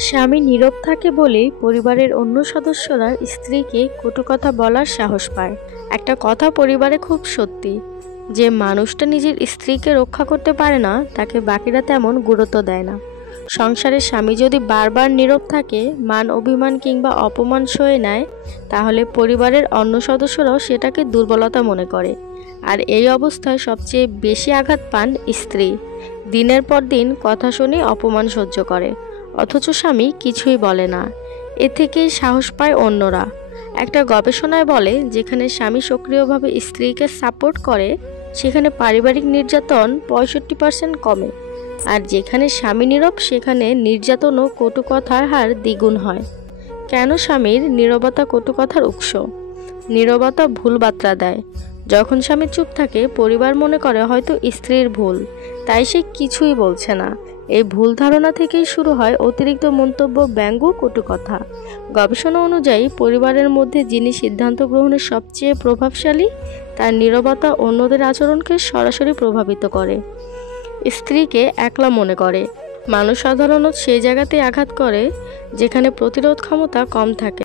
স্বামী নীরব থাকে বলেই পরিবারের অন্য সদস্যরা স্ত্রীকে কটু কথা বলার সাহস পায়। একটা কথা পরিবারে খুব সত্যি, যে মানুষটা নিজের স্ত্রীকে রক্ষা করতে পারে না তাকে বাকিরা তেমন গুরুত্ব দেয় না। সংসারে স্বামী যদি বারবার নীরব থাকে, মান অভিমান কিংবা অপমান সয়ে নেয়, তাহলে পরিবারের অন্য সদস্যরাও সেটাকে দুর্বলতা মনে করে। আর এই অবস্থায় সবচেয়ে বেশি আঘাত পান স্ত্রী। দিনের পর দিন কথা শুনে অপমান সহ্য করে, অথচ স্বামী কিছুই বলে না। এ থেকেই সাহস পায় অন্যরা। একটা গবেষণায় বলে, যেখানে স্বামী সক্রিয়ভাবে স্ত্রীকে সাপোর্ট করে সেখানে পারিবারিক নির্যাতন 65% কমে, আর যেখানে স্বামী নীরব সেখানে নির্যাতন ও কটু কথার হার দ্বিগুণ হয়। কেন স্বামীর নীরবতা কটু কথার উৎস? নীরবতা ভুল বার্তা দেয়। যখন স্বামী চুপ থাকে, পরিবার মনে করে হয়তো স্ত্রীর ভুল, তাই সে কিছুই বলছে না। এই ভুল ধারণা থেকেই শুরু হয় অতিরিক্ত মন্তব্য, ব্যঙ্গ, কটু কথা। গবেষণা অনুযায়ী পরিবারের মধ্যে যিনি সিদ্ধান্ত গ্রহণে সবচেয়ে প্রভাবশালী, তার নীরবতা অন্যদের আচরণকে সরাসরি প্রভাবিত করে। স্ত্রীকে একলা মনে করে। মানুষ সাধারণত সেই জায়গাতেই আঘাত করে যেখানে প্রতিরোধ ক্ষমতা কম থাকে।